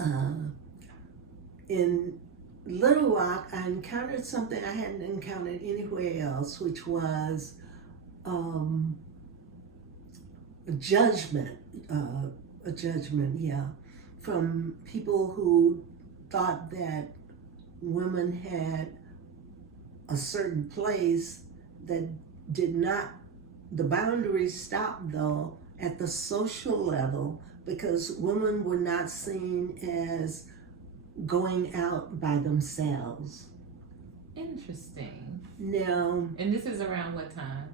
Uh, in Little Rock, I encountered something I hadn't encountered anywhere else, which was um, a judgment, a judgment, yeah, from people who thought that women had a certain place that did not, the boundaries stopped though at the social level because women were not seen as going out by themselves. Interesting. Now, And this is around what time?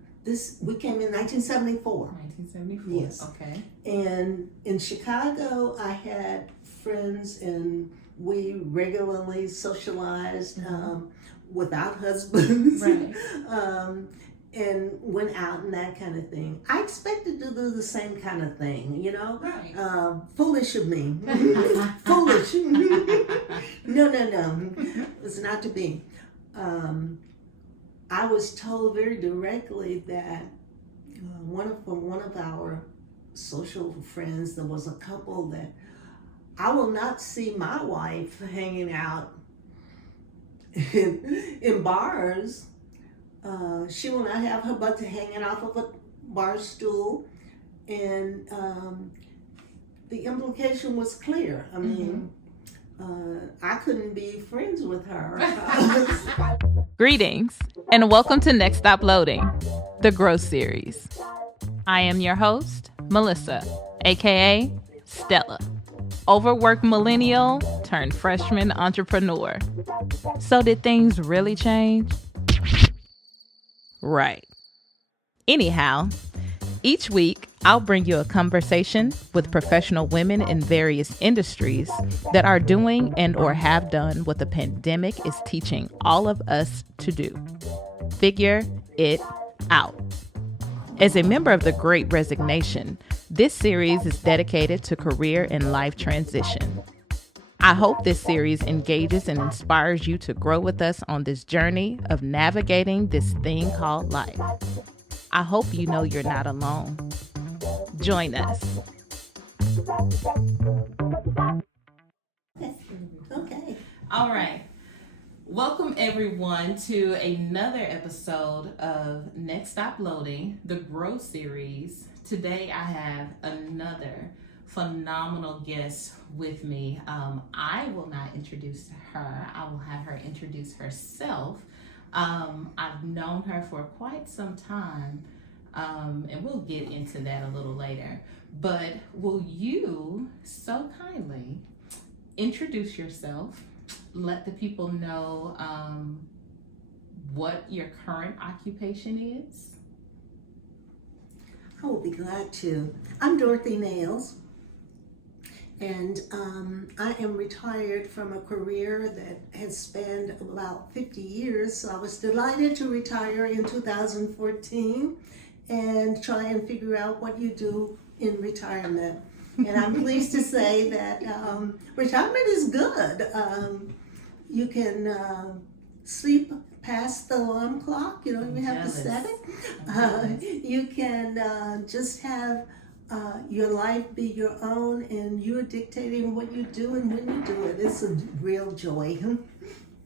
we came in 1974. 1974. Yes. Okay. And in Chicago, I had friends, and we regularly socialized without husbands, Right. and went out and that kind of thing. I expected to do the same kind of thing, you know. Right. Foolish of me. Foolish. No. It's not to be. I was told very directly that from one of our social friends, there was a couple that I will not see my wife hanging out in bars. She will not have her butt hanging off of a bar stool, and the implication was clear. I mean, I couldn't be friends with her. Greetings, and welcome to Next Stop Loading, the Grow Series. I am your host, Melissa, aka Stella, overworked millennial turned freshman entrepreneur. So did things really change? Right. Anyhow, each week I'll bring you a conversation with professional women in various industries that are doing and or have done what the pandemic is teaching all of us to do. Figure it out. As a member of the Great Resignation, this series is dedicated to career and life transition. I hope this series engages and inspires you to grow with us on this journey of navigating this thing called life. I hope you know you're not alone. Join us. Okay. All right. Welcome everyone to another episode of Next Stop Loading, the Grow Series. Today I have another phenomenal guest with me. I will not introduce her. I will have her introduce herself. I've known her for quite some time, and we'll get into that a little later. But will you so kindly introduce yourself, let the people know what your current occupation is? I will be glad to. I'm Dorothy Nayles, and I am retired from a career that has spanned about 50 years. So I was delighted to retire in 2014 and try and figure out what you do in retirement. And I'm pleased to say that retirement is good. You can sleep past the alarm clock. You don't even have to set it. You can just have your life be your own, and you're dictating what you do and when you do it. It's a real joy.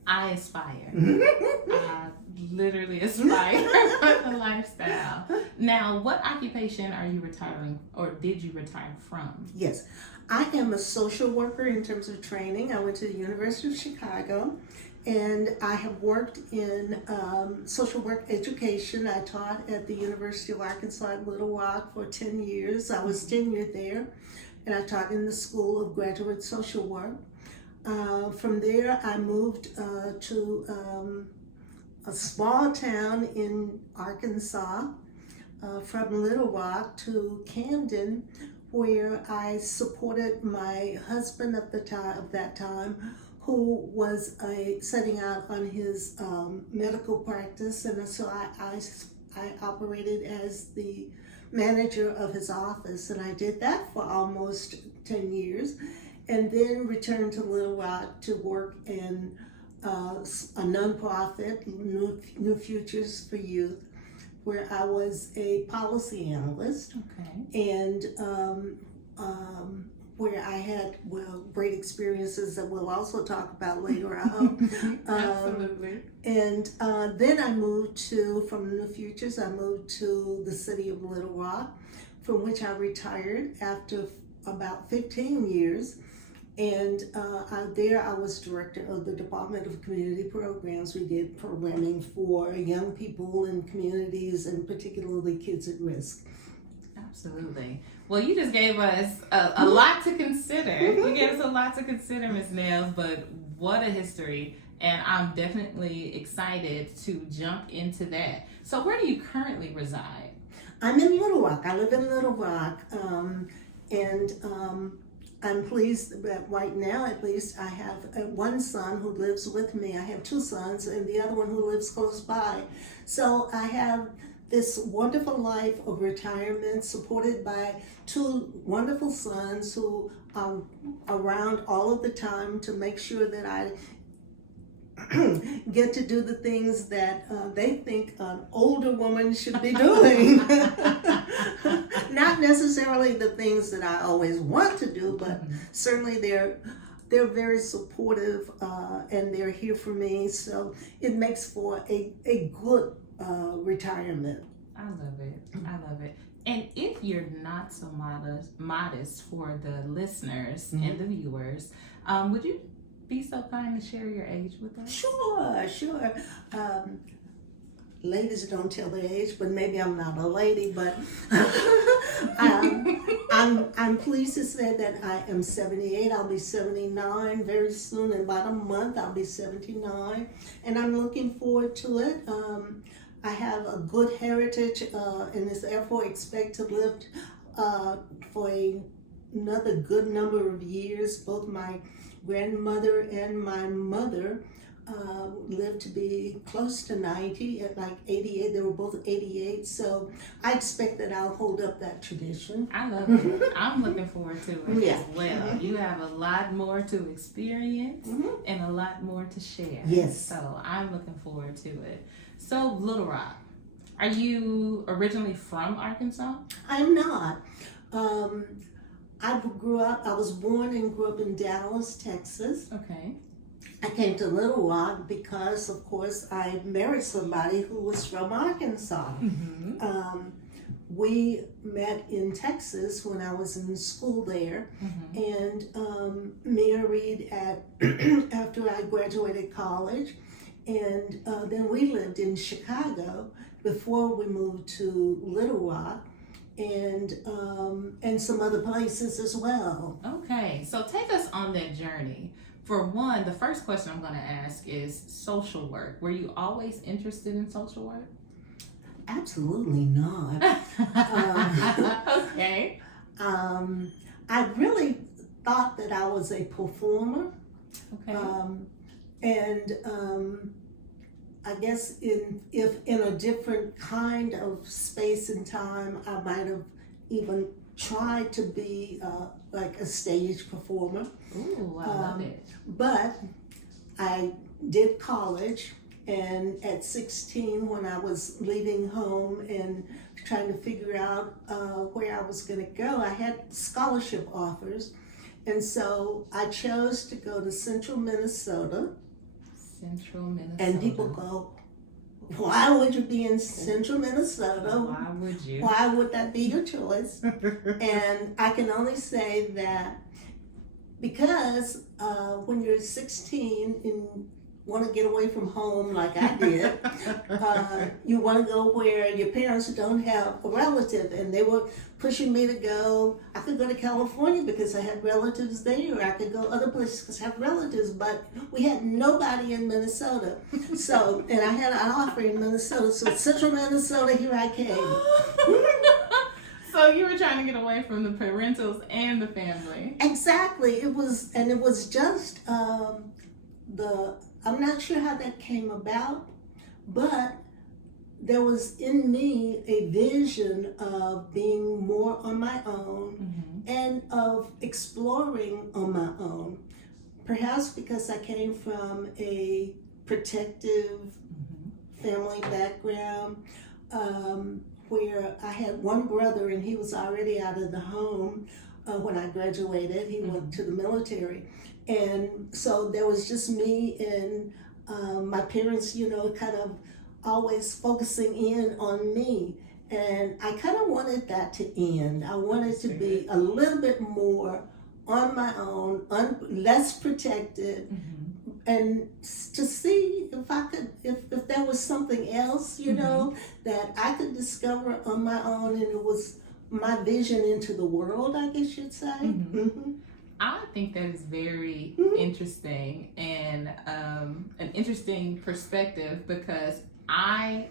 I aspire. I literally aspire for the lifestyle. Now, what occupation are you retiring, or did you retire from? Yes, I am a social worker in terms of training. I went to the University of Chicago, and I have worked in social work education. I taught at the University of Arkansas at Little Rock for 10 years. I was tenured there, and I taught in the School of Graduate Social Work. From there, I moved to a small town in Arkansas, from Little Rock to Camden, where I supported my husband of that time, who was setting out on his medical practice, and so I operated as the manager of his office, and I did that for almost 10 years, and then returned to Little Rock to work in a nonprofit, New Futures for Youth, where I was a policy analyst. Okay. And where I had, well, great experiences that we'll also talk about later, I hope. Absolutely. And then I moved from New Futures, I moved to the city of Little Rock, from which I retired after about 15 years. And there I was director of the Department of Community Programs. We did programming for young people in communities and particularly kids at risk. Absolutely. Well, you just gave us a lot to consider. You gave us a lot to consider, Ms. Nayles, but what a history. And I'm definitely excited to jump into that. So where do you currently reside? I'm in Little Rock. I live in Little Rock. I'm pleased that right now, at least, I have one son who lives with me. I have two sons and the other one who lives close by. So I have this wonderful life of retirement supported by two wonderful sons who are around all of the time to make sure that I get to do the things that they think an older woman should be doing. Not necessarily the things that I always want to do, but certainly they're very supportive and they're here for me. So it makes for a good retirement. I love it. I love it. And if you're not so modest for the listeners and the viewers, would you be so kind to share your age with us? Sure. Ladies don't tell their age, but maybe I'm not a lady, but I'm pleased to say that I am 78. I'll be 79 very soon. In about a month, I'll be 79, and I'm looking forward to it. I have a good heritage, and therefore expect to live for another good number of years. Both my grandmother and my mother lived to be close to 90, at like 88. They were both 88, so I expect that I'll hold up that tradition. I love it. I'm looking forward to it as well. You have a lot more to experience and a lot more to share. Yes. So I'm looking forward to it. So Little Rock, are you originally from Arkansas? I'm not. I was born and grew up in Dallas, Texas. Okay. I came to Little Rock because, of course, I married somebody who was from Arkansas. We met in Texas when I was in school there, and married after I graduated college, and then we lived in Chicago before we moved to Little Rock, and some other places as well. Okay, so take us on that journey. For one, the first question I'm going to ask is social work. Were you always interested in social work? Absolutely not. Okay. I really thought that I was a performer. Okay. I guess if in a different kind of space and time, I might have even tried to be like a stage performer. Ooh, I love it. But I did college, and at 16, when I was leaving home and trying to figure out where I was going to go, I had scholarship offers, and so I chose to go to Central Minnesota. Central Minnesota. And people go, why would you be in Central Minnesota? Why would you? Why would that be your choice? And I can only say that because when you're 16 and want to get away from home like I did, you want to go where your parents don't have a relative, and they were pushing me to go. I could go to California because I had relatives there, or I could go other places because I have relatives, but we had nobody in Minnesota. So, and I had an offer in Minnesota, so Central Minnesota, here I came. So you were trying to get away from the parentals and the family. Exactly. It was just I'm not sure how that came about, but there was in me a vision of being more on my own and of exploring on my own. Perhaps because I came from a protective family background, where I had one brother and he was already out of the home. when I graduated. He went to the military. And so there was just me and my parents, kind of always focusing in on me. And I kind of wanted that to end. I wanted to be a little bit more on my own, less protected, and to see if I could, if there was something else, that I could discover on my own, and it was my vision into the world, I guess you'd say. I think that is very interesting and an interesting perspective, because I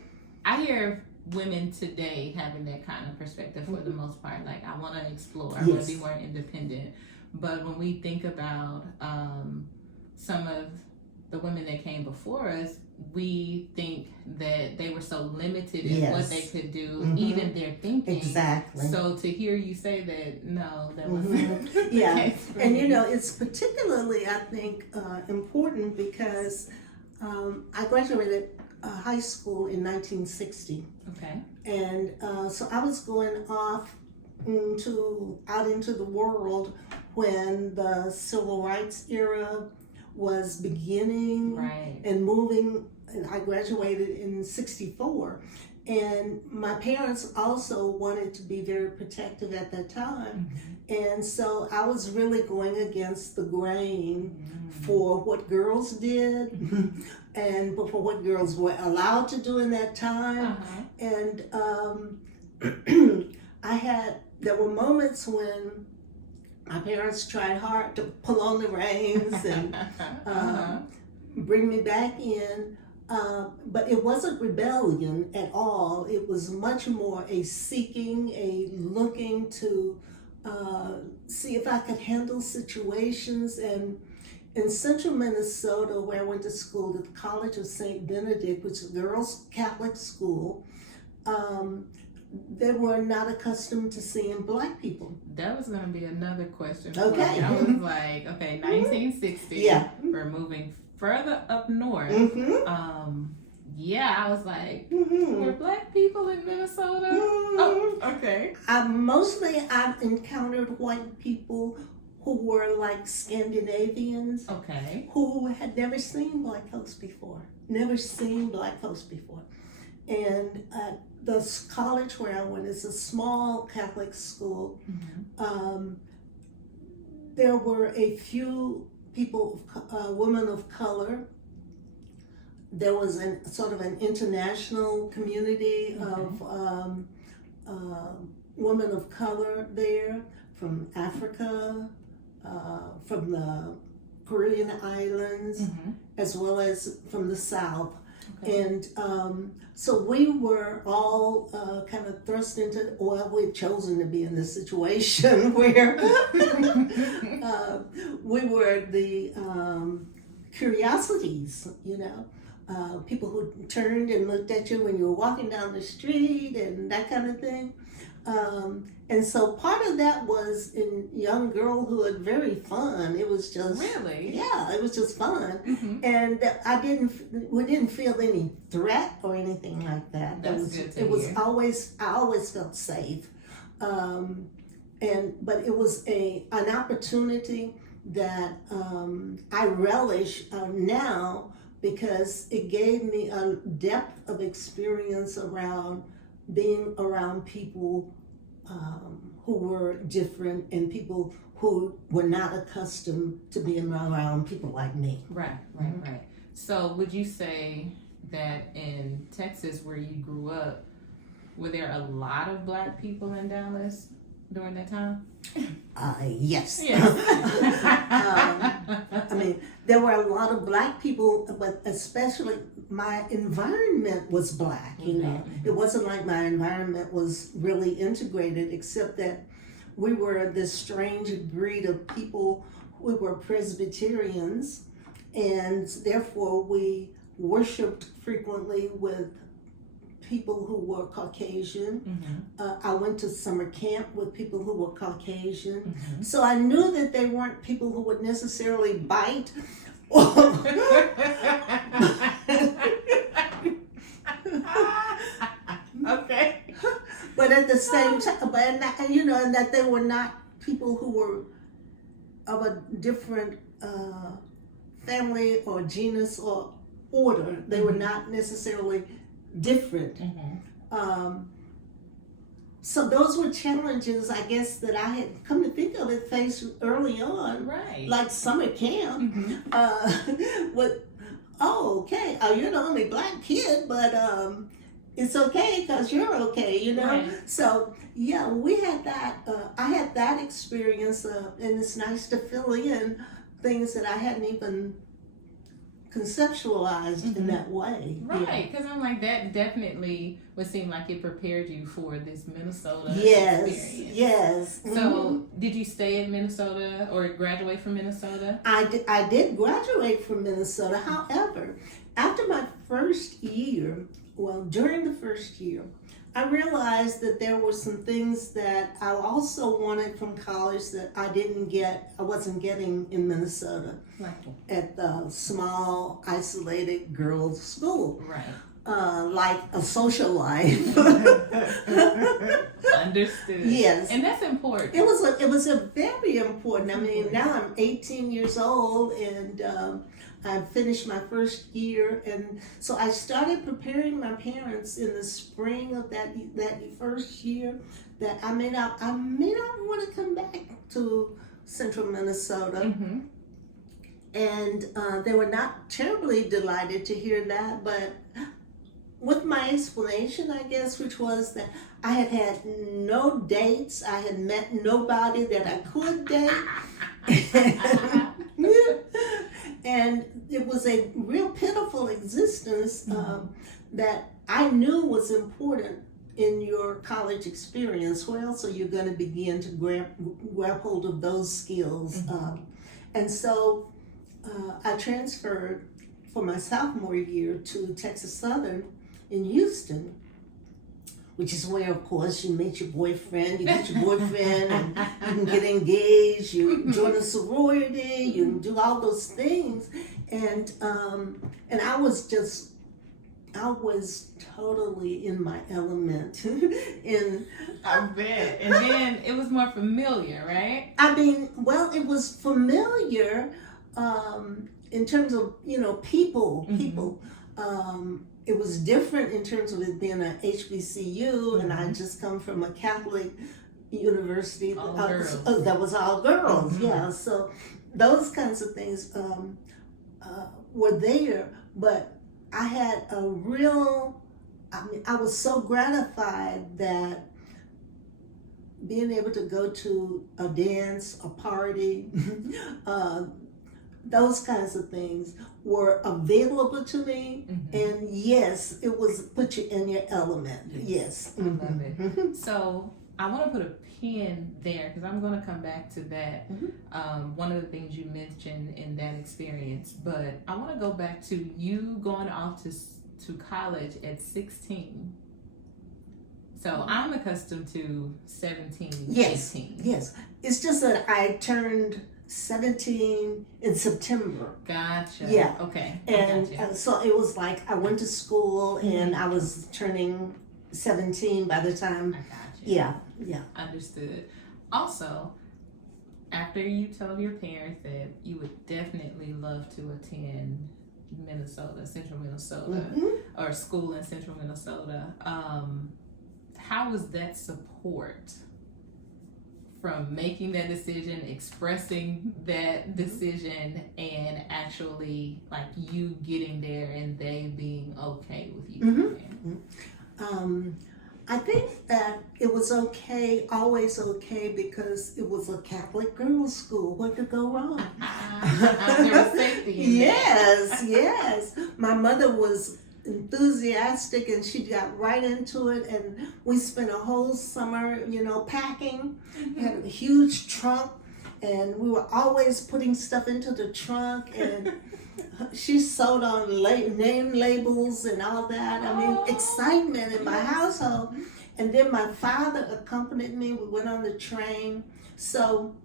hear women today having that kind of perspective for the most part. Like, I want to explore, I want to be more independent. But when we think about some of the women that came before us, we think that they were so limited in what they could do, even their thinking. Exactly. So to hear you say that, no, that wasn't the yeah. case for And me. it's particularly, I think, important because I graduated high school in 1960. Okay. And so I was going off out into the world when the civil rights era was beginning and moving. And I graduated in 64. And my parents also wanted to be very protective at that time. And so I was really going against the grain for what girls did and for what girls were allowed to do in that time. And there were moments when my parents tried hard to pull on the reins and bring me back in. But it wasn't rebellion at all. It was much more a seeking, a looking to see if I could handle situations. And in central Minnesota, where I went to school at the College of St. Benedict, which is a girls' Catholic school, they were not accustomed to seeing Black people. That was going to be another question. Okay. I was like, 1960, we're moving further up north. I was like, were Black people in Minnesota? Oh, okay. I've encountered white people who were like Scandinavians. Okay. Who had never seen Black folks before. And the college where I went is a small Catholic school. There were a few people, women of color. There was sort of an international community of women of color there, from Africa, from the Caribbean islands, as well as from the South. And so we were all kind of thrust into, we'd chosen to be in this situation where we were the curiosities, people who turned and looked at you when you were walking down the street and that kind of thing. And so part of that was in young girlhood, very fun. It was just it was just fun, and we didn't feel any threat or anything like that. I always felt safe, but it was an opportunity that I relish now, because it gave me a depth of experience around being around people who were different and people who were not accustomed to being around people like me. Right. So would you say that in Texas, where you grew up, were there a lot of Black people in Dallas during that time? Yes. I mean, there were a lot of Black people, but especially my environment was Black, It wasn't like my environment was really integrated, except that we were this strange breed of people. We were Presbyterians, and therefore we worshiped frequently with people who were Caucasian. I went to summer camp with people who were Caucasian. So I knew that they weren't people who would necessarily bite. Okay. But at the same time, and that they were not people who were of a different family or genus or order. They were not necessarily different. So those were challenges, I guess, that I had come to think of it faced early on. Right. Like summer camp. Okay, you're the only black kid, but it's okay because you're okay, you know? Right. So, yeah, we had that, I had that experience, and it's nice to fill in things that I hadn't even conceptualized in that way. Right, because I'm like, that definitely would seem like it prepared you for this Minnesota experience. Yes. So, did you stay in Minnesota or graduate from Minnesota? I did graduate from Minnesota. However, after my first year, during the first year, I realized that there were some things that I also wanted from college that I wasn't getting in Minnesota. Right. At the small, isolated girls' school. Right. Like a social life. Understood. Yes. And that's important. It was a very important. I mean, now I'm 18 years old, and I finished my first year, and so I started preparing my parents in the spring of that first year that I may not want to come back to Central Minnesota. And they were not terribly delighted to hear that, but with my explanation, I guess, which was that I had no dates, I had met nobody that I could date, and it was a real pitiful existence that I knew was important in your college experience. Where else are you going to begin to grab hold of those skills? And so I transferred for my sophomore year to Texas Southern in Houston, which is where, of course, you meet your boyfriend, and you can get engaged, you join a sorority, you do all those things. And I was totally in my element. I bet. And then it was more familiar, right? I mean, well, it was familiar in terms of, people. It was different in terms of it being an HBCU, and I just come from a Catholic university that was all girls. Yeah, so those kinds of things were there, but I had I was so gratified that being able to go to a dance, a party, those kinds of things were available to me. And yes, it was put you in your element. Yes. I love it. So I want to put a pin there because I'm going to come back to that. One of the things you mentioned in that experience, but I want to go back to you going off to college at 16. So I'm accustomed to 17, 18. Yes. It's just that I turned 17 in September. Gotcha. Yeah. Okay. And so it was like I went to school and I was turning 17 by the time. I got you. Yeah. Understood. Also, after you told your parents that you would definitely love to attend Central Minnesota, or school in Central Minnesota, how was that support from making that decision, expressing that decision, and actually like you getting there and they being okay with you? I think that it was okay, always okay, because it was a Catholic girls' school. What could go wrong? There was safety in that. Yes. My mother was enthusiastic and she got right into it, and we spent a whole summer, packing. We had a huge trunk and we were always putting stuff into the trunk, and she sewed on name labels and all that. I mean, excitement in my household. And then my father accompanied me. We went on the train. So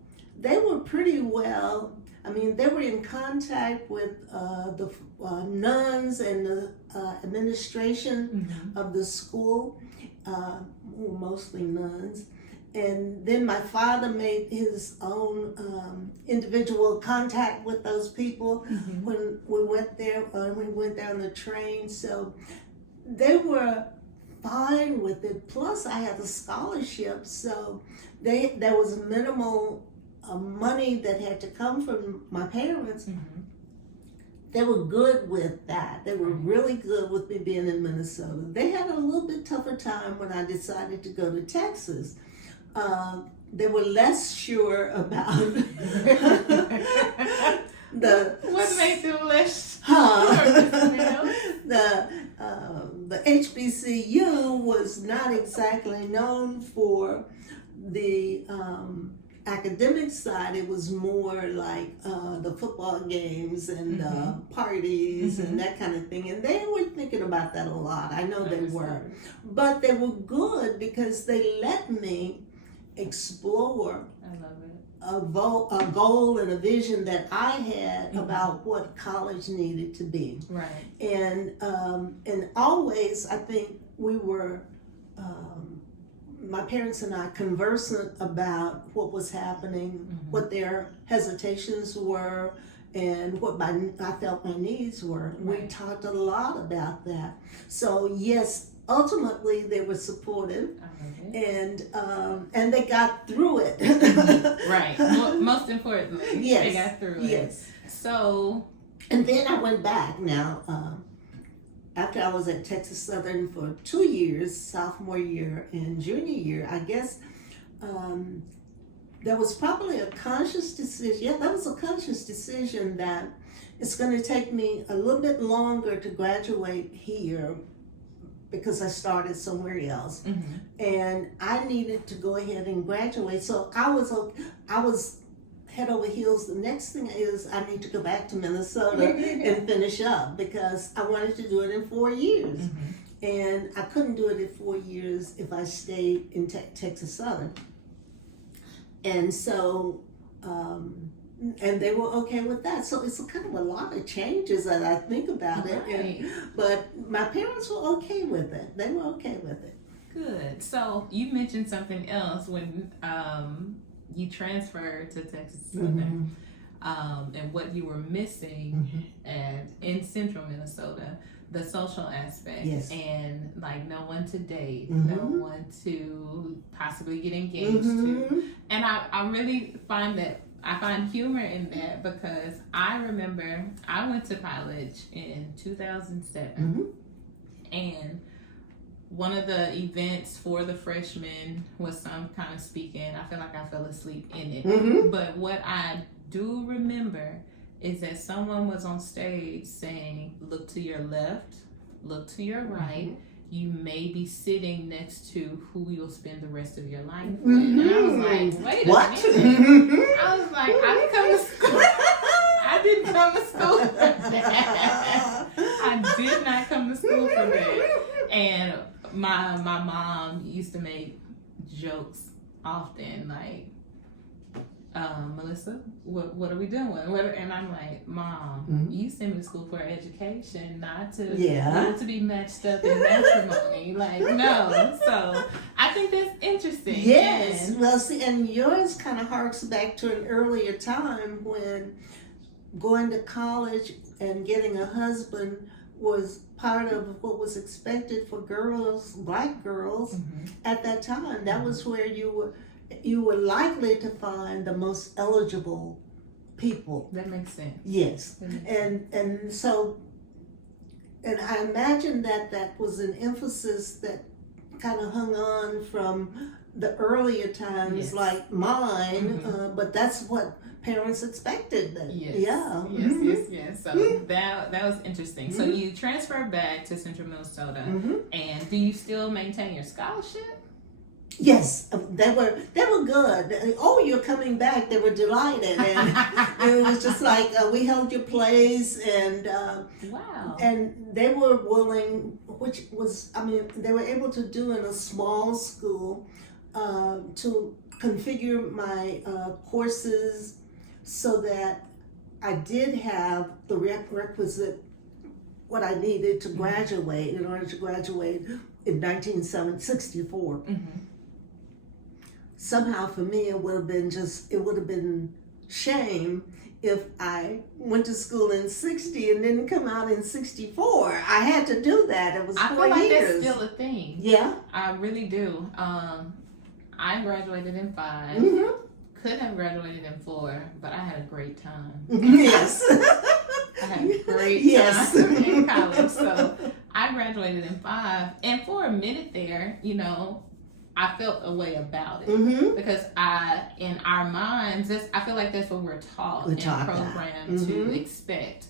they were pretty well, they were in contact with the nuns and the administration of the school, mostly nuns. and then my father made his own individual contact with those people when we went there, when we went down the train. So they were fine with it. Plus, I had a scholarship, so there was minimal money that had to come from my parents. They were good with that. They were really good with me being in Minnesota. They had a little bit tougher time when I decided to go to Texas. They were less sure about what made them less the HBCU was not exactly known for the academic side. It was more like the football games and parties and that kind of thing. And they were thinking about that a lot. I know they were. But they were good because they let me explore a goal and a vision that I had about what college needed to be. Right. And always, I think we were, my parents and I, conversant about what was happening, what their hesitations were, and what I felt my needs were. Right. We talked a lot about that. So yes, ultimately they were supportive. And they got through it. Right. Most importantly, yes. They got through it. Yes. So. And then I went back. Now, after I was at Texas Southern for 2 years, sophomore year and junior year, I guess there was probably a conscious decision. Yeah, that was a conscious decision that it's going to take me a little bit longer to graduate here, because I started somewhere else, and I needed to go ahead and graduate. So I was head over heels. The next thing is I need to go back to Minnesota and finish up, because I wanted to do it in 4 years, and I couldn't do it in 4 years if I stayed in Texas Southern. And so, and they were okay with that. So it's kind of a lot of changes that I think about it. But my parents were okay with it. They were okay with it. Good. So you mentioned something else when you transferred to Texas Southern, and what you were missing in central Minnesota, the social aspect, and like no one to date, no one to possibly get engaged to. And I really find that I find humor in that, because I remember I went to college in 2007, and one of the events for the freshmen was some kind of speaking. I feel like I fell asleep in it. But what I do remember is that someone was on stage saying, look to your left, look to your right. You may be sitting next to who you'll spend the rest of your life with. And I was like, wait a minute. I was like, I didn't come to school. I didn't come to school for that. I did not come to school for that. And my mom used to make jokes often, like, Melissa, what are we doing? And I'm like, Mom, you sent me to school for education, not to be matched up in matrimony. Like, no. So I think that's interesting. Yes. Well, see, and yours kind of harks back to an earlier time when going to college and getting a husband was part of what was expected for girls, black girls, at that time. That was where you were likely to find the most eligible people. That makes sense. Yes. And so, and I imagine that was an emphasis that kind of hung on from the earlier times, like mine, but that's what parents expected then. Yes. So that was interesting. So you transferred back to Central Minnesota, and do you still maintain your scholarship? Yes, they were good. Oh, you're coming back. They were delighted, and it was just like we held your place, and wow. And they were willing, which was, I mean, they were able to do in a small school to configure my courses so that I did have the requisite what I needed to graduate in order to graduate in 1964. somehow for me it would have been shame if I went to school in 60 and didn't come out in 64. I had to do that. It was 4 I feel like years. that's still a thing. Yeah. I really do. I graduated in 5. Mm-hmm. Could have graduated in 4, but I had a great time. Yes. I had a great Yes. time in college. So I graduated in 5. And for a minute there, I felt a way about it. Mm-hmm. Because in our minds, I feel like that's what we're taught and programmed to expect.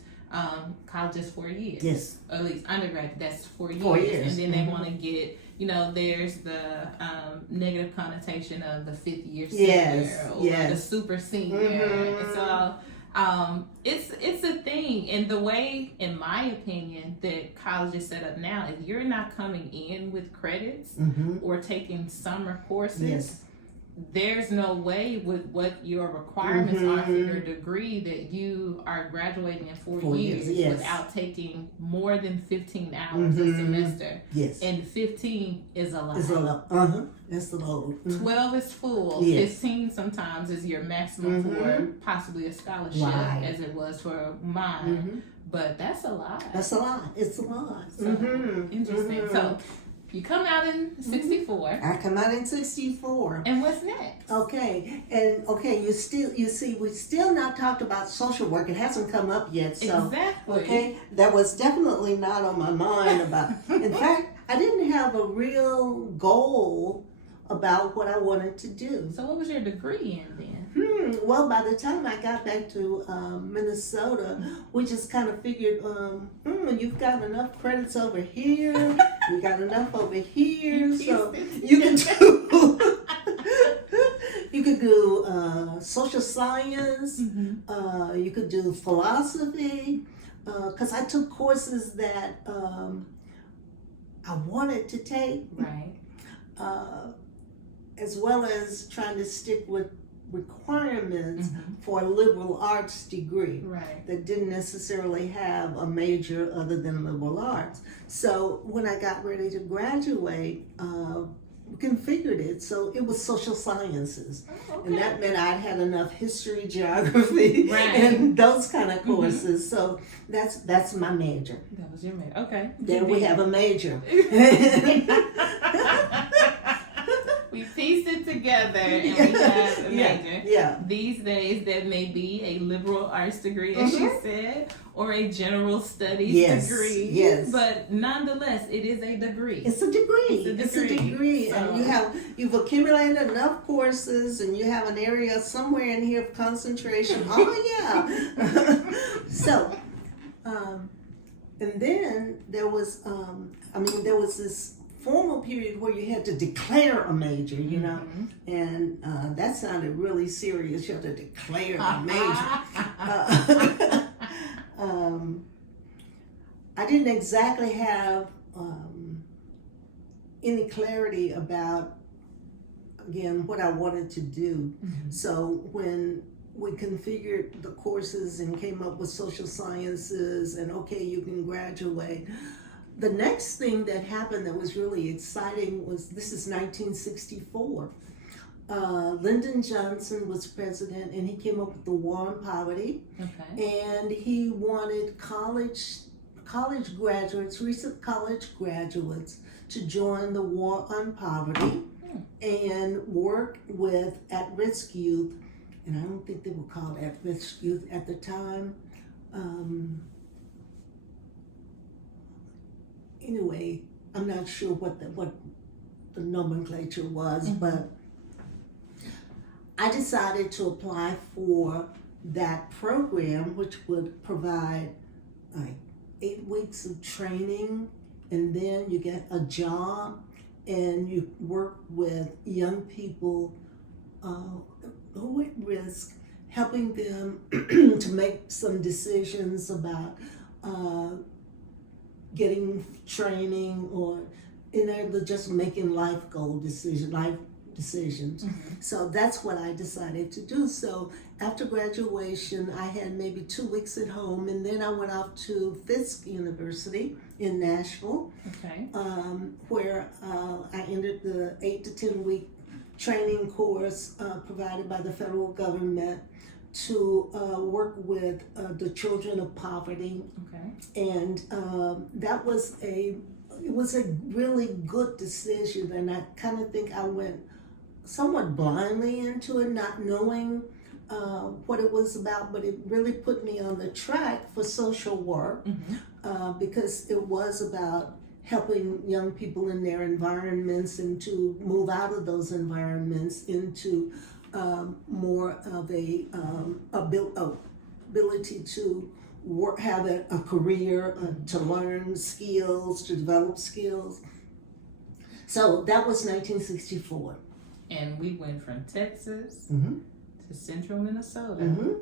College is 4 years. Yes. Or at least undergrad, that's 4 years. 4 years. And then they want to get, there's the negative connotation of the 5th year senior or the super senior. Mm-hmm. And so it's a thing. And the way, in my opinion, that college is set up now, if you're not coming in with credits or taking summer courses, there's no way with what your requirements are for your degree that you are graduating in 4 years without taking more than 15 hours a semester. Yes. And 15 is a lot. It's a lot. That's a load. 12 is full. 15 sometimes is your maximum for possibly a scholarship, as it was for mine. But that's a lot. That's a lot. It's a lot. So, interesting. So you come out in 64. I come out in 64. And what's next? Okay. We still not talked about social work. It hasn't come up yet. So exactly. Okay. That was definitely not on my mind in fact, I didn't have a real goal about what I wanted to do. So what was your degree in then? Well, by the time I got back to Minnesota, we just kind of figured, you've got enough credits over here, you got enough over here, so you can do social science, you could do philosophy, because I took courses that I wanted to take, as well as trying to stick with requirements for a liberal arts degree that didn't necessarily have a major other than liberal arts. So when I got ready to graduate, we configured it so it was social sciences. And that meant I'd had enough history, geography, and those kind of courses. So that's my major. That was your major. Okay. There we have a major. We pieced it together and we have a major. Yeah. These days, that may be a liberal arts degree, as you said, or a general studies degree. Yes. But nonetheless, it is a degree. It's a degree. It's a degree. So, and you've accumulated enough courses and you have an area somewhere in here of concentration. So, and then there was, there was this formal period where you had to declare a major, and that sounded really serious. You had to declare a major. I didn't exactly have any clarity about, again, what I wanted to do. So when we configured the courses and came up with social sciences and you can graduate, the next thing that happened that was really exciting was, this is 1964. Lyndon Johnson was president and he came up with the War on Poverty. And he wanted college graduates, recent college graduates, to join the War on Poverty and work with at-risk youth. And I don't think they were called at-risk youth at the time. Anyway, I'm not sure what the nomenclature was, but I decided to apply for that program, which would provide like 8 weeks of training, and then you get a job and you work with young people who are at risk, helping them to make some decisions about getting training, or just making life decisions. So that's what I decided to do. So after graduation, I had maybe 2 weeks at home, and then I went off to Fisk University in Nashville, where I entered the 8 to 10 week training course provided by the federal government to work with the children of poverty. Okay. And that was it was a really good decision, and I kind of think I went somewhat blindly into it, not knowing what it was about, but it really put me on the track for social work because it was about helping young people in their environments and to move out of those environments into more of a ability to work, have a career, to learn skills, to develop skills. So that was 1964. And we went from Texas Mm-hmm. to central Minnesota, Mm-hmm.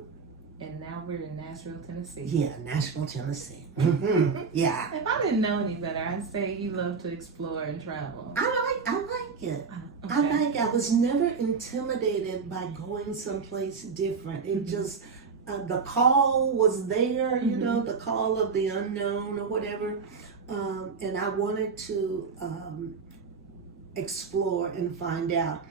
and now we're in Nashville, Tennessee. Yeah, Nashville, Tennessee. Mm-hmm. Yeah. If I didn't know any better, I'd say you love to explore and travel. I like it. Okay. I was never intimidated by going someplace different. It just, the call was there, you know, the call of the unknown or whatever. And I wanted to explore and find out.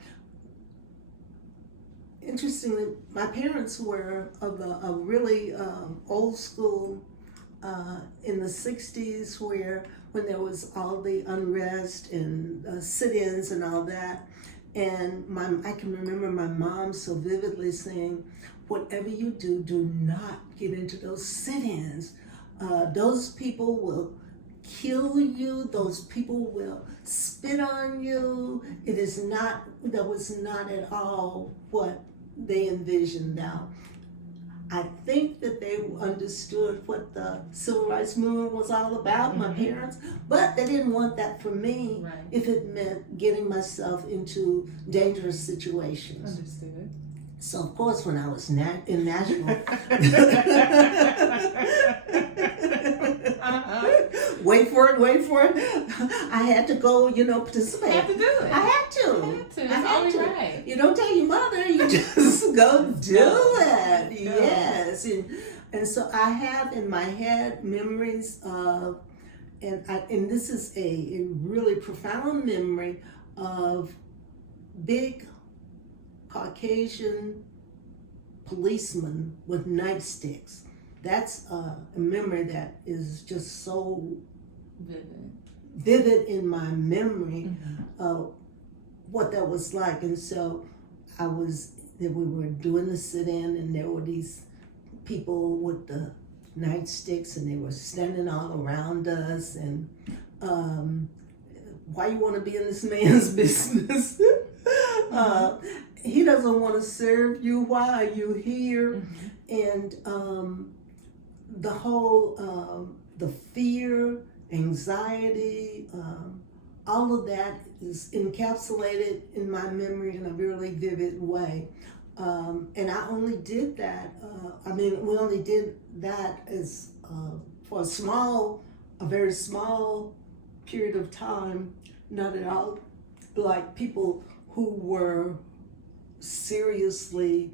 Interestingly, my parents were of a really old school in the 60s when there was all the unrest and sit-ins and all that. And I can remember my mom so vividly saying, whatever you do, do not get into those sit-ins. Those people will kill you. Those people will spit on you. That was not at all what they envisioned. Now, I think that they understood what the civil rights movement was all about, my parents, but they didn't want that for me Right. if it meant getting myself into dangerous situations. Understood. So, of course, when I was in Nashville, wait for it, I had to go, participate. You have to do it. I had to. You have to. It's only right. You don't tell your mother, you just go do it. Yes. And so I have in my head memories of, and this is a really profound memory of big Caucasian policemen with nightsticks. That's a memory that is just so vivid in my memory of what that was like. And so we were doing the sit-in, and there were these people with the nightsticks, and they were standing all around us, and why you want to be in this man's business? He doesn't want to serve you. Why are you here? And the whole the fear, anxiety, all of that is encapsulated in my memory in a really vivid way. And I only did that, we only did that as for a very small period of time, not at all like people who were seriously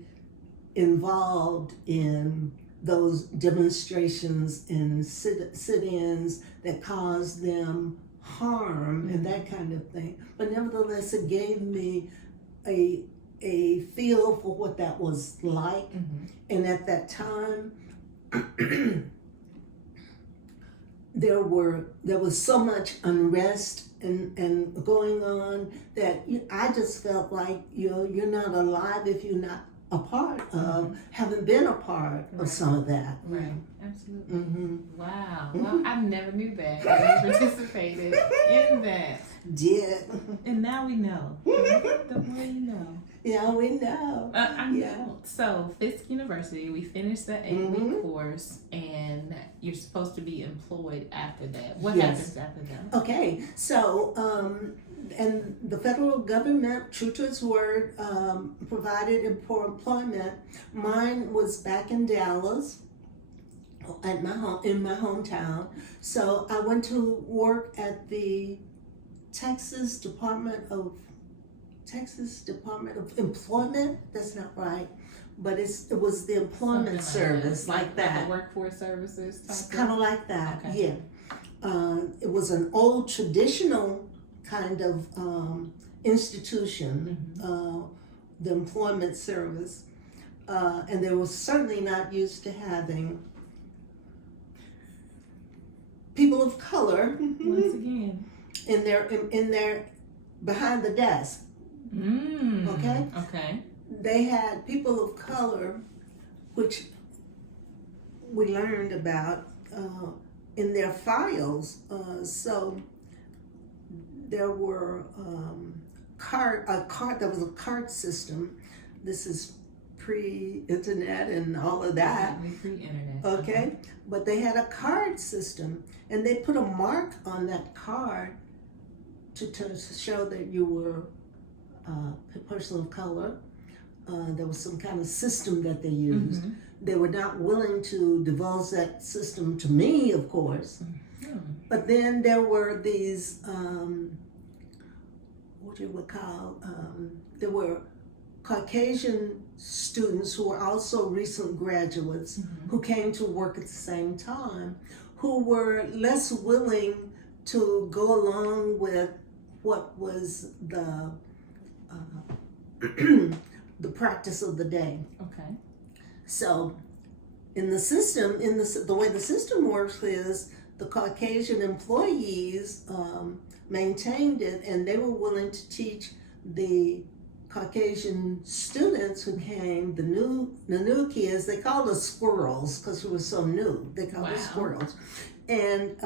involved in those demonstrations and sit-ins that caused them harm and that kind of thing. But nevertheless, it gave me a feel for what that was like. And at that time, there was so much unrest and going on that I just felt like you're not alive if you're not a part of, haven't been a part of some of that. Right, absolutely. Wow. Well, I never knew that. I never participated in that. Did. And now we know. The more you know. Yeah, we know. I know. So, Fisk University, we finished the 8-week course, and you're supposed to be employed after that. What happens after that? Okay, so, and the federal government, true to its word, provided for employment. Mine was back in Dallas, in my hometown. So I went to work at the Texas Department of Employment. That's not right, but it was the employment service, like that. Like the workforce services. It's kind of like that. Okay. Yeah. It was an old traditional kind of institution, the employment service, and they were certainly not used to having people of color Once again. in their behind the desk. Okay, they had people of color, which we learned about in their files. So there were there was a card system. This is pre-internet and all of that. Pre-internet. Okay, but they had a card system, and they put a mark on that card to show that you were a person of color. There was some kind of system that they used. They were not willing to divulge that system to me, of course. But then there were these, what you would call, there were Caucasian students who were also recent graduates who came to work at the same time, who were less willing to go along with what was the the practice of the day. Okay. So in the system, the way the system works is the Caucasian employees maintained it, and they were willing to teach the Caucasian students who came, the new kids. They called us squirrels because we were so new. They called us squirrels. And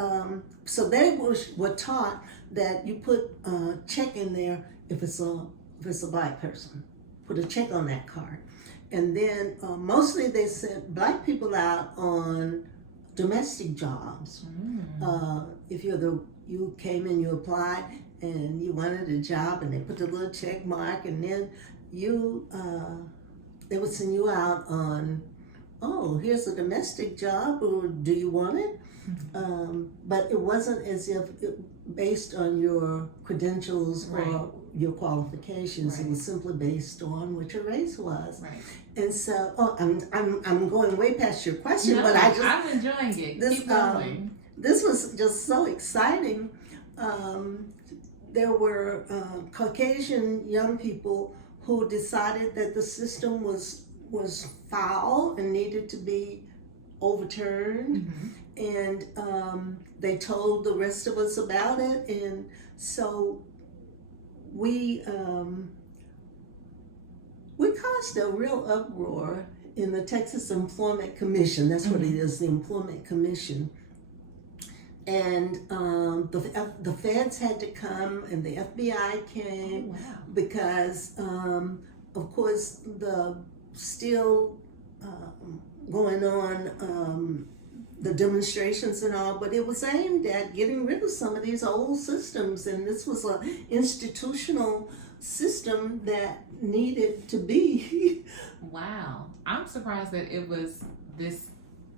so they were taught that you put a check in there if it's a black person. Put a check on that card. And then mostly they sent black people out on domestic jobs. If you came in, you applied, and you wanted a job, and they put a little check mark, and then they would send you out on, oh, here's a domestic job, or do you want it? But it wasn't as if based on your credentials or your qualifications. It was simply based on what your race was. And so, I'm going way past your question, but I'm enjoying it. Keep going. This was just so exciting. There were Caucasian young people who decided that the system was foul and needed to be overturned. And they told the rest of us about it, and so we caused a real uproar in the Texas Employment Commission. That's what it is, the Employment Commission. And the feds had to come, and the FBI came because, of course, the still going on. The demonstrations and all, but it was aimed at getting rid of some of these old systems, and this was an institutional system that needed to be. Wow. I'm surprised that it was this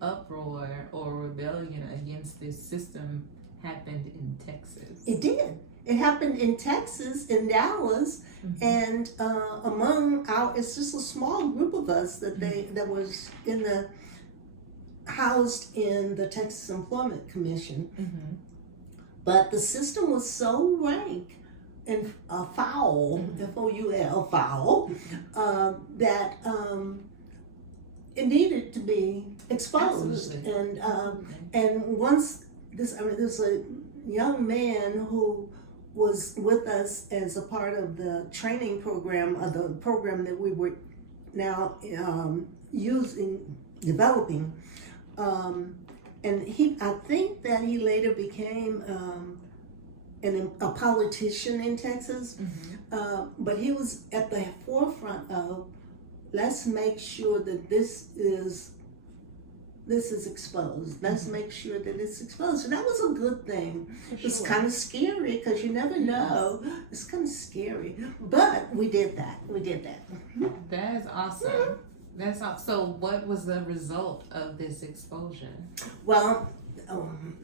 uproar or rebellion against this system happened in Texas. It did. It happened in Texas, in Dallas, and it's just a small group of us that was housed in the Texas Employment Commission. But the system was so rank and foul, F-O-U-L, foul, that it needed to be exposed. And once there's a young man who was with us as a part of the training program, or the program that we were now developing. And I think that he later became a politician in Texas, but he was at the forefront of, let's make sure that this is exposed. Let's make sure that it's exposed. And that was a good thing. It's kind of scary because you never know. It's kind of scary, but we did that. That is awesome. That's all. So what was the result of this exposure? Well,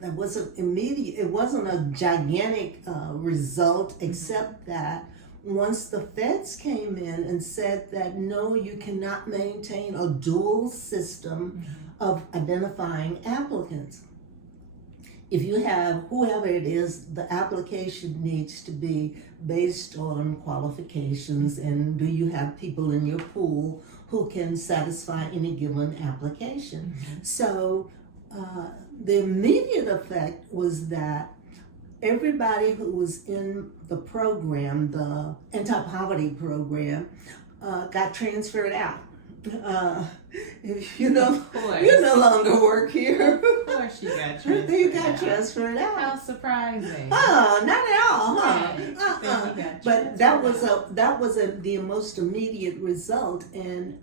it wasn't immediate. It wasn't a gigantic result, except that once the feds came in and said that no, you cannot maintain a dual system of identifying applicants. if you have whoever it is, the application needs to be based on qualifications, and do you have people in your pool who can satisfy any given application. So the immediate effect was that everybody who was in the program, the anti-poverty program, got transferred out. If you no longer work here. Of course you got transferred. You got transferred out. How surprising. Oh, not at all, huh? Yeah, But that was the most immediate result, and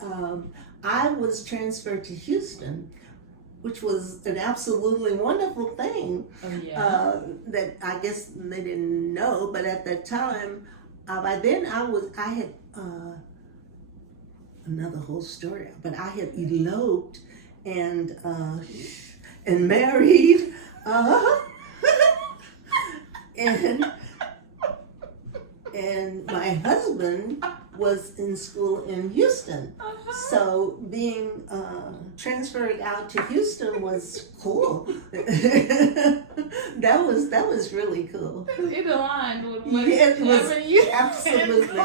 I was transferred to Houston, which was an absolutely wonderful thing. Oh, yeah. That I guess they didn't know, but at that time, by then I had another whole story. But I had eloped and married, and my husband was in school in Houston. So being transferred out to Houston was cool. That was really cool. It aligned with what It was you absolutely.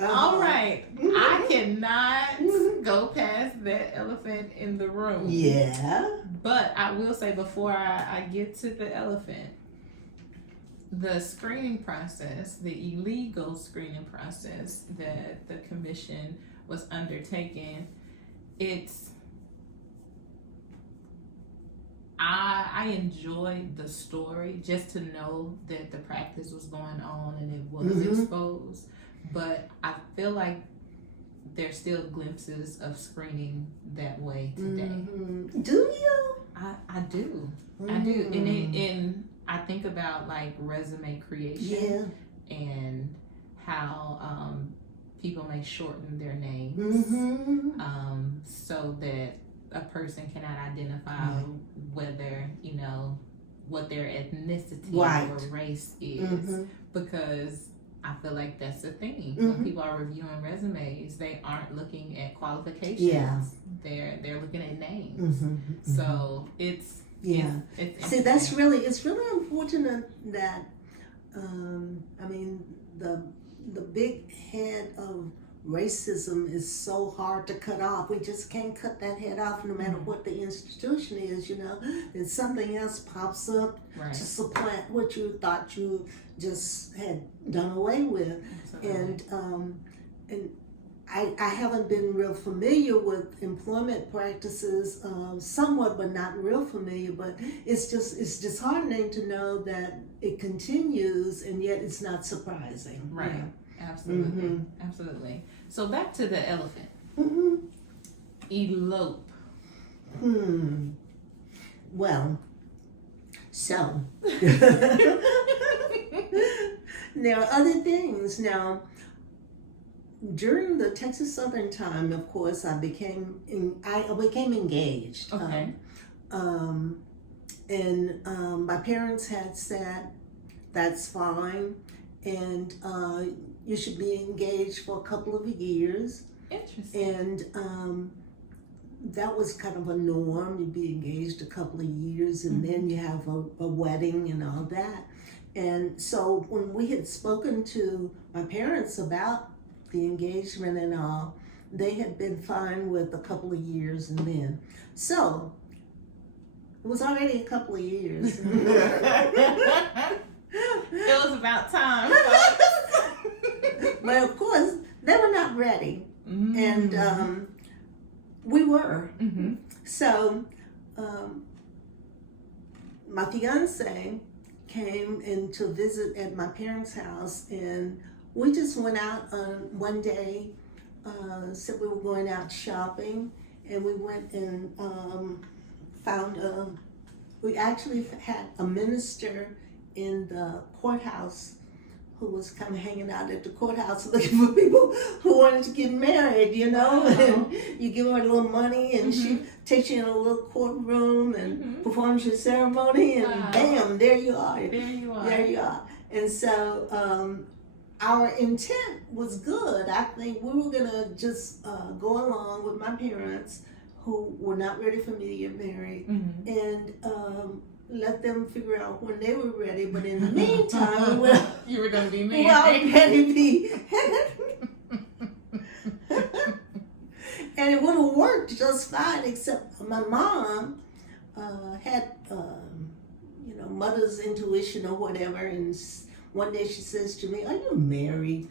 All right. I cannot go past that elephant in the room. Yeah. But I will say before I get to the elephant, the screening process, the illegal screening process that the commission was undertaking, I enjoyed the story just to know that the practice was going on and it was exposed. But I feel like there's still glimpses of screening that way today. Do you? I do. I do. And I think about like resume creation and how people may shorten their names so that a person cannot identify whether, what their ethnicity or race is. Because I feel like that's the thing. When people are reviewing resumes, they aren't looking at qualifications. Yeah. They're looking at names. So it's See, it's really unfortunate that the big head of racism is so hard to cut off. We just can't cut that head off no matter what the institution is, and something else pops up to supplant what you thought you just had done away with. And I haven't been real familiar with employment practices, somewhat, but not real familiar. But it's disheartening to know that it continues, and yet it's not surprising. Right. Absolutely. Absolutely. So back to the elephant. Elope. Well, so there are other things now. During the Texas Southern time, of course, I became engaged. Okay. And my parents had said, "That's fine, and you should be engaged for a couple of years." Interesting. And that was kind of a norm. You'd be engaged a couple of years, and then you have a wedding and all that. And so when we had spoken to my parents about the engagement and all, they had been fine with a couple of years, and then so it was already a couple of years. It was about time. But of course they were not ready, and we were. So my fiance came in to visit at my parents' house, and we just went out on one day, said we were going out shopping, and we went and we actually had a minister in the courthouse who was kind of hanging out at the courthouse looking for people who wanted to get married, and you give her a little money, and she takes you in a little courtroom and performs your ceremony, and bam, there you are. There you are. And so our intent was good. I think we were gonna just go along with my parents, who were not ready for me to get married, and let them figure out when they were ready. But in the meantime, You were going to be we married. were already be. And it would have worked just fine, except my mom had, mother's intuition or whatever. And one day she says to me, "Are you married?"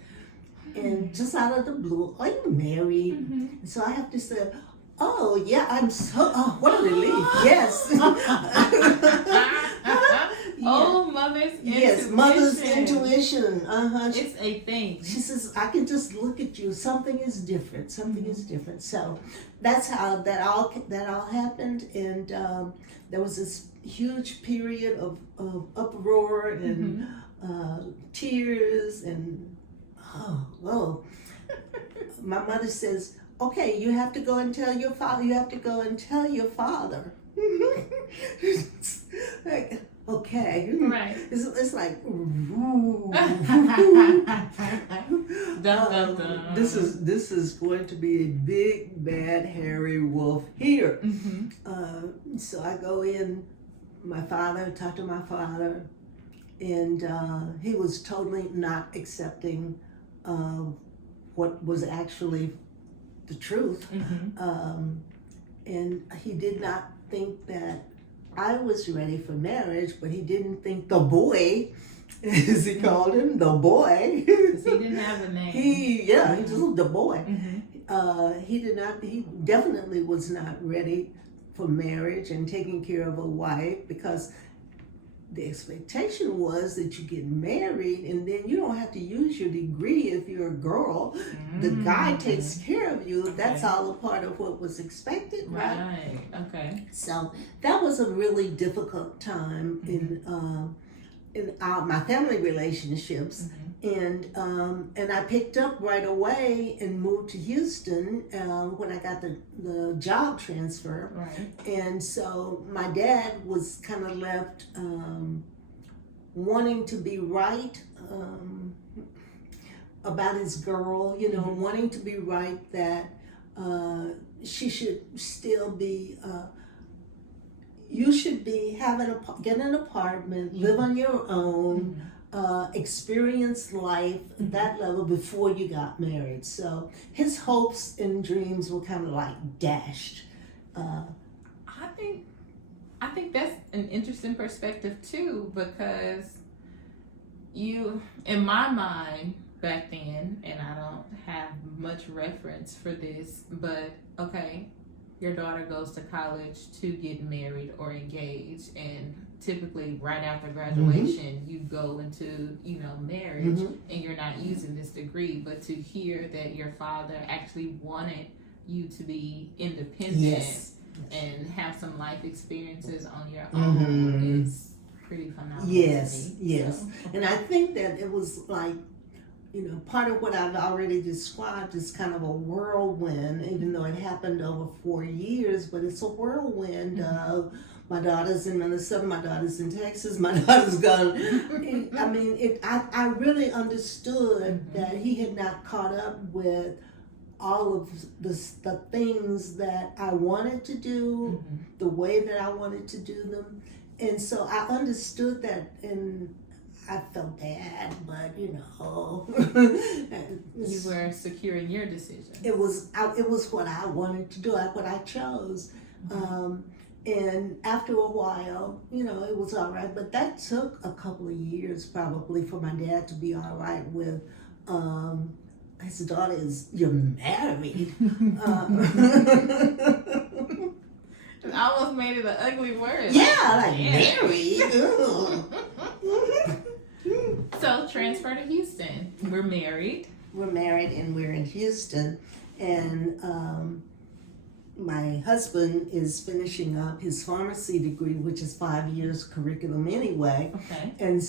And just out of the blue, "Are you married?" And so I have to say, "Oh, yeah, I'm so, oh, what a relief." Yes. Oh, mother's intuition. Yes, mother's intuition. It's a thing. She says, "I can just look at you. Something is different. Something is different." So that's how that all happened. And there was this huge period of uproar and tears and my mother says, "Okay, you have to go and tell your father. You have to go and tell your father." Like, okay. Right. It's like, ooh. Dun, dun, dun. This is going to be a big bad hairy wolf here. So I go in, talk to my father, and he was totally not accepting what was actually the truth. And he did not think that I was ready for marriage, but he didn't think the boy, as he called him, the boy. Because he didn't have a name. He just the boy. He definitely was not ready for marriage and taking care of a wife, because the expectation was that you get married and then you don't have to use your degree if you're a girl. The guy takes care of you. That's all a part of what was expected, right? Right. Okay. So that was a really difficult time in my family relationships. And I picked up right away and moved to Houston when I got the job transfer. Right. And so my dad was kind of left wanting to be right about his girl, wanting to be right that she should still be, you should be get an apartment, live on your own, experience life at that level before you got married. So his hopes and dreams were kind of like dashed. I think that's an interesting perspective too, because you, in my mind back then, and I don't have much reference for this, but okay, your daughter goes to college to get married or engaged, and typically right after graduation you go into marriage, and you're not using this degree. But to hear that your father actually wanted you to be independent and have some life experiences on your own is pretty phenomenal. Yes. So. And I think that it was like, part of what I've already described is kind of a whirlwind, even though it happened over 4 years, but it's a whirlwind of my daughter's in Minnesota, my daughter's in Texas, my daughter's gone. I really understood that he had not caught up with all of the things that I wanted to do, the way that I wanted to do them. And so I understood that, and I felt bad, but you were secure in your decision. It was what I wanted to do, what I chose. And after a while, it was all right. But that took a couple of years probably for my dad to be all right with his daughter you're married. It almost made it an ugly word. Married. So transfer to Houston. We're married. And we're in Houston. And my husband is finishing up his pharmacy degree, which is 5 years curriculum anyway. Okay. And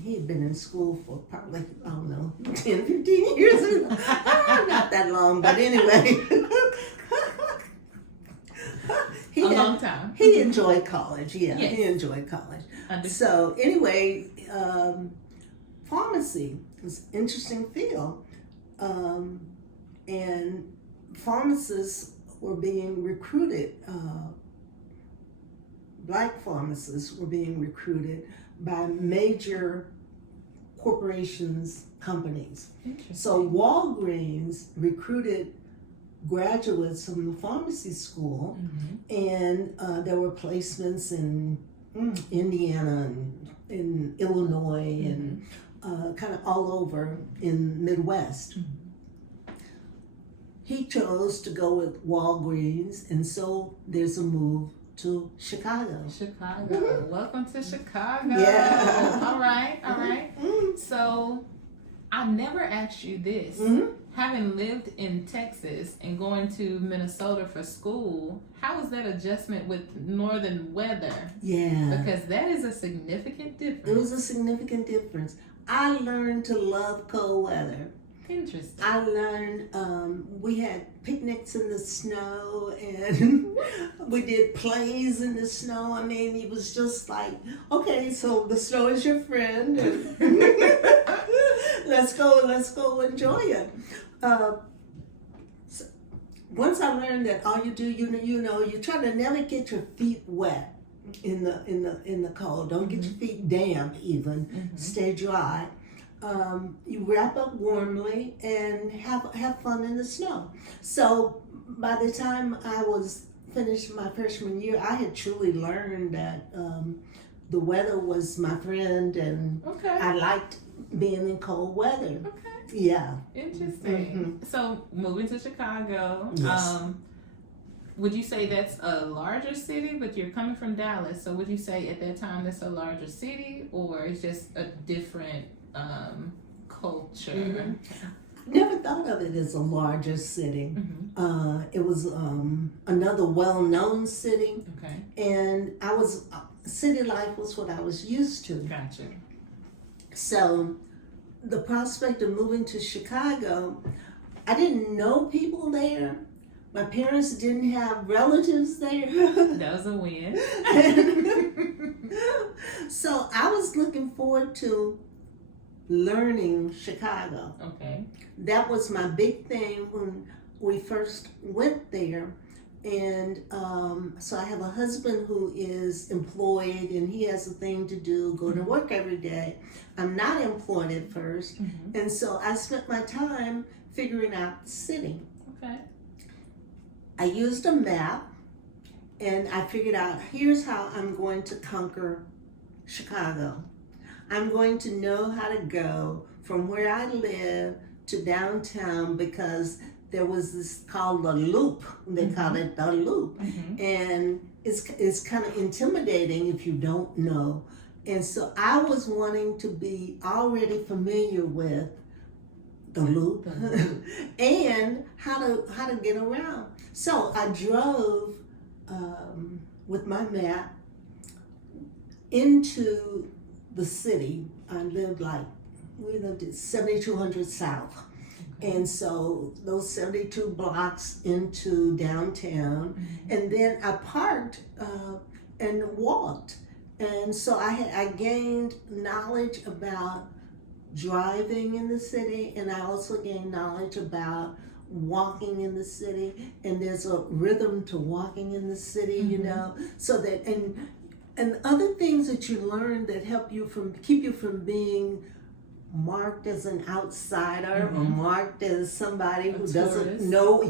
he had been in school for probably, 10, 15 years. Not that long, but anyway. Long time. He enjoyed college, Yes. He enjoyed college. Understood. So anyway, pharmacy is an interesting field. And pharmacists were being recruited black pharmacists were being recruited by major corporations, companies. So Walgreens recruited graduates from the pharmacy school, and there were placements in Indiana and in Illinois and kind of all over in Midwest. He chose to go with Walgreens, and so there's a move to Chicago. Chicago. Welcome to Chicago. Yeah. All right. So I never asked you this. Having lived in Texas and going to Minnesota for school, how was that adjustment with northern weather? Yeah. Because that is a significant difference. It was a significant difference. I learned to love cold weather. Interesting. I learned, we had picnics in the snow, and we did plays in the snow. I mean, it was just like, okay, so the snow is your friend, and let's go enjoy it. So once I learned that all you do, you try to never get your feet wet in the cold. Don't get your feet damp even. Stay dry. You wrap up warmly and have fun in the snow. So by the time I was finished my freshman year, I had truly learned that the weather was my friend, and I liked being in cold weather. Yeah. Interesting. So moving to Chicago, Yes. would you say that's a larger city? But you're coming from Dallas, so would you say at that time that's a larger city, or it's just a different culture? Never thought of it as a larger city. It was another well-known city, and city life was what I was used to. Gotcha. So the prospect of moving to Chicago, I didn't know people there. My parents didn't have relatives there. That was a win. So I was looking forward to learning Chicago. That was my big thing when we first went there. And so I have a husband who is employed, and he has a thing to do, go to work every day. I'm not employed at first. And so I spent my time figuring out the city. I used a map, and I figured out, here's how I'm going to conquer Chicago. I'm going to know how to go from where I live to downtown, because there was this called the Loop. They call it the Loop. And it's kind of intimidating if you don't know. And so I was wanting to be already familiar with the Loop and how to get around. So I drove with my map into the city. We lived at 7200 South. And so those 72 blocks into downtown, and then I parked and walked. And so I gained knowledge about driving in the city, and I also gained knowledge about walking in the city. And there's a rhythm to walking in the city, you know, so that and other things that you learn that help you keep you from being marked as an outsider or marked as somebody who doesn't know.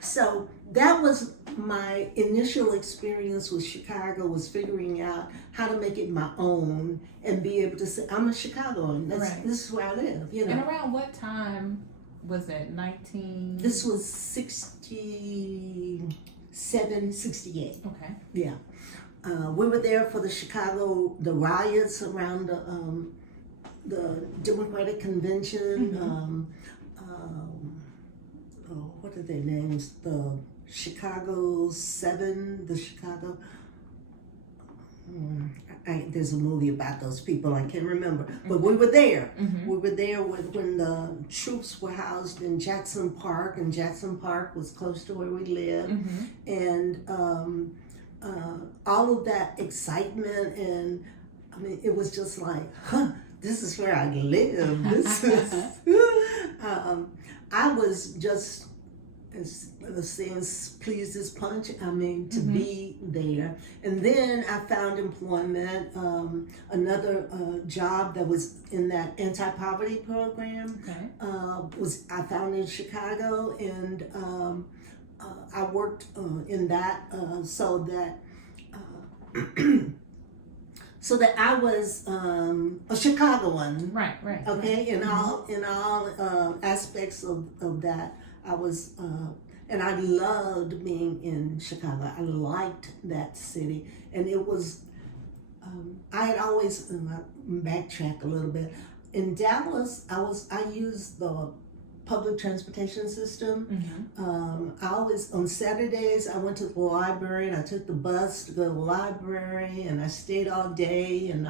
So that was my initial experience with Chicago, was figuring out how to make it my own and be able to say, I'm a Chicagoan. This is where I live, you know. And around what time was that? This was 67, 68. Yeah. We were there for the riots around the Democratic Convention. What are their names? The Chicago 7, the Chicago... there's a movie about those people, I can't remember. But we were there. We were there when the troops were housed in Jackson Park, and Jackson Park was close to where we lived. And all of that excitement, and I mean, it was just like, this is where I live. This is, I was just Things pleased his punch. I mean, to be there. And then I found employment, another job that was in that anti-poverty program. Okay. I found in Chicago, and I worked in that so that so that I was a Chicagoan. Right, right. Okay, in all aspects of that, I was, and I loved being in Chicago. I liked that city, and it was. I had always backtrack a little bit. In Dallas, I used the public transportation system. I always, on Saturdays, I went to the library and I took the bus to go to the library, and I stayed all day and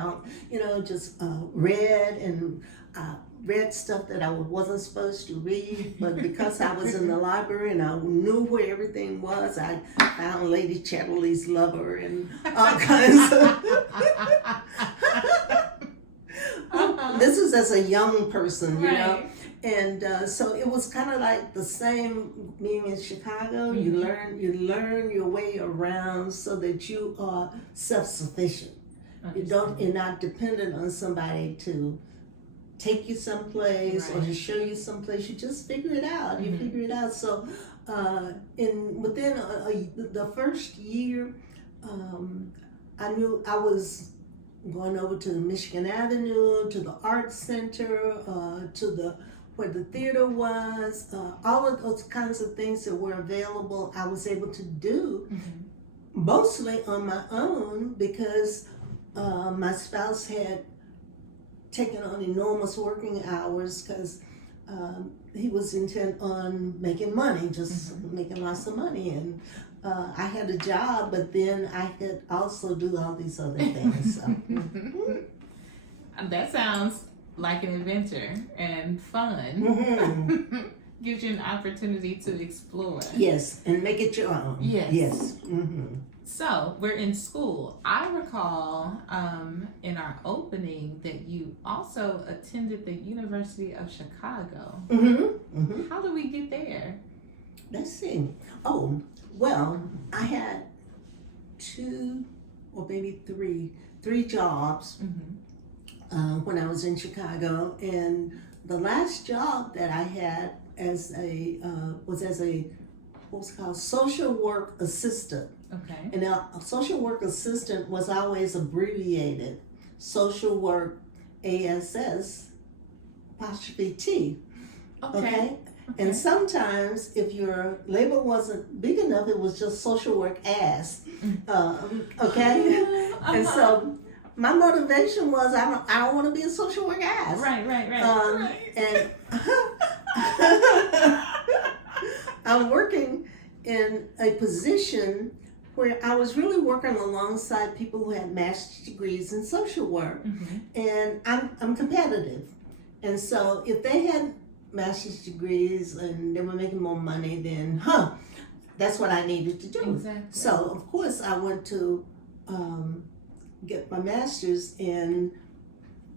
just read and read stuff that I wasn't supposed to read, but because I was in the library and I knew where everything was, I found Lady Chatterley's Lover and all kinds of. This is as a young person, you know. And so it was kind of like the same being in Chicago. You learn your way around so that you are self-sufficient. You're not dependent on somebody to take you someplace or to show you someplace. You just figure it out. You figure it out. So within the first year, I knew I was going over to Michigan Avenue, to the Art Center, to where the theater was, all of those kinds of things that were available, I was able to do mostly on my own because my spouse had taken on enormous working hours because he was intent on making money, just making lots of money. And I had a job, but then I could also do all these other things. So. That sounds like an adventure and fun. Gives you an opportunity to explore. Yes, and make it your own. Yes. So we're in school. I recall in our opening that you also attended the University of Chicago. How did we get there? Let's see. Oh, well, I had 2 or maybe 3 jobs when I was in Chicago, and the last job that I had was as a what's called social work assistant. Okay. And a social work assistant was always abbreviated social work ASS apostrophe T. Okay. And sometimes if your label wasn't big enough, it was just social work ass. Okay. And so my motivation was I don't want to be a social work ass. Right. And I'm working in a position where I was really working alongside people who had master's degrees in social work. And I'm competitive. And so if they had master's degrees and they were making more money, then that's what I needed to do. Exactly. So of course I went to get my master's, and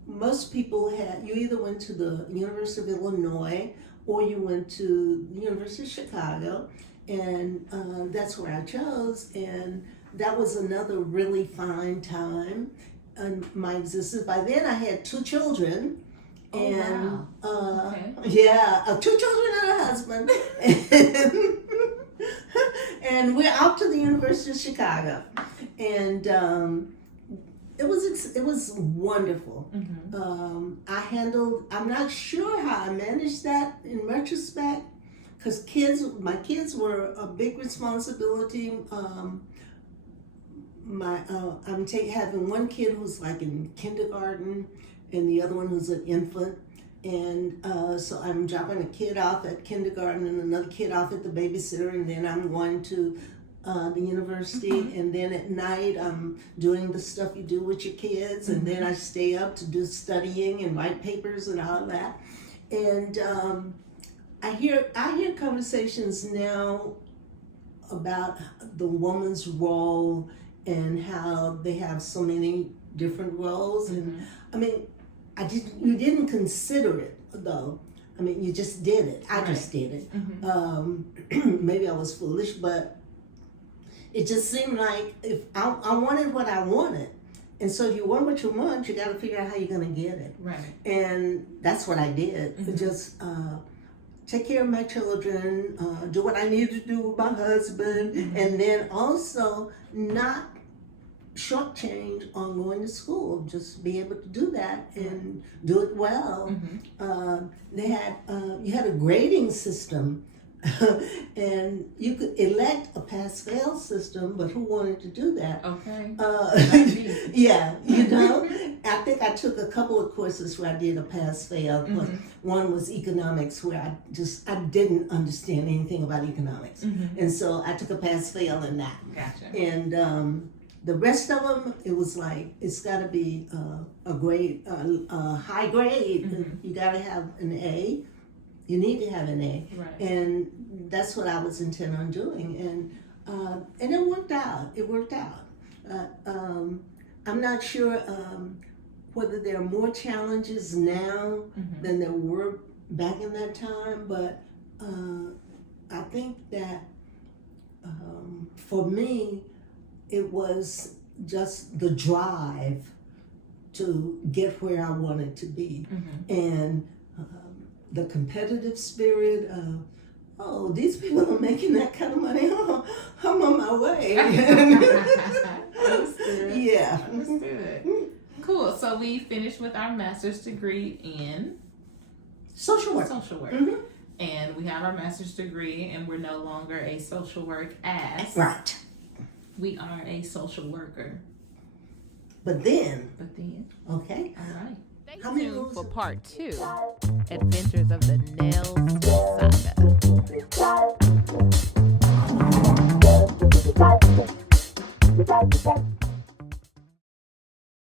most people you either went to the University of Illinois or you went to the University of Chicago, and that's where I chose, and that was another really fine time in my existence. By then I had 2 children. And okay. 2 children and a husband, and we're out to the University of Chicago, and it was wonderful. I'm not sure how I managed that in retrospect, because my kids were a big responsibility. I'm having one kid who's like in kindergarten, and the other one who's an infant. And so I'm dropping a kid off at kindergarten and another kid off at the babysitter, and then I'm going to the university, and then at night I'm doing the stuff you do with your kids, and then I stay up to do studying and write papers and all that. And I hear conversations now about the woman's role and how they have so many different roles, and I mean, you didn't consider it though I mean, you just did it. I Right. just did it. Mm-hmm. Maybe I was foolish, but it just seemed like if I wanted what I wanted. And so if you want what you want, you got to figure out how you're going to get it. Right. And that's what I did. Mhm. Just take care of my children, do what I needed to do with my husband, and then also not shortchange on going to school. Just be able to do that and do it well. They had you had a grading system, and you could elect a pass-fail system, but who wanted to do that? Okay. Yeah, you know, I think I took a couple of courses where I did a pass-fail. One was economics, where I didn't understand anything about economics, and so I took a pass-fail in that. Gotcha. And the rest of them, it was like, it's got to be a grade, a high grade. You got to have an A. You need to have an A. Right. And that's what I was intent on doing. And it worked out. It worked out. I'm not sure whether there are more challenges now than there were back in that time, but I think that for me, it was just the drive to get where I wanted to be. And the competitive spirit of, oh, these people are making that kind of money. Oh, I'm on my way. Understood. Yeah. Understood. Cool. So we finished with our master's degree in Social work. social work. And we have our master's degree, and we're no longer a social work ass. Right. We are a social worker. But then, All okay. right. Stay How many tuned rules for of- part 2, Adventures of the Nayles saga.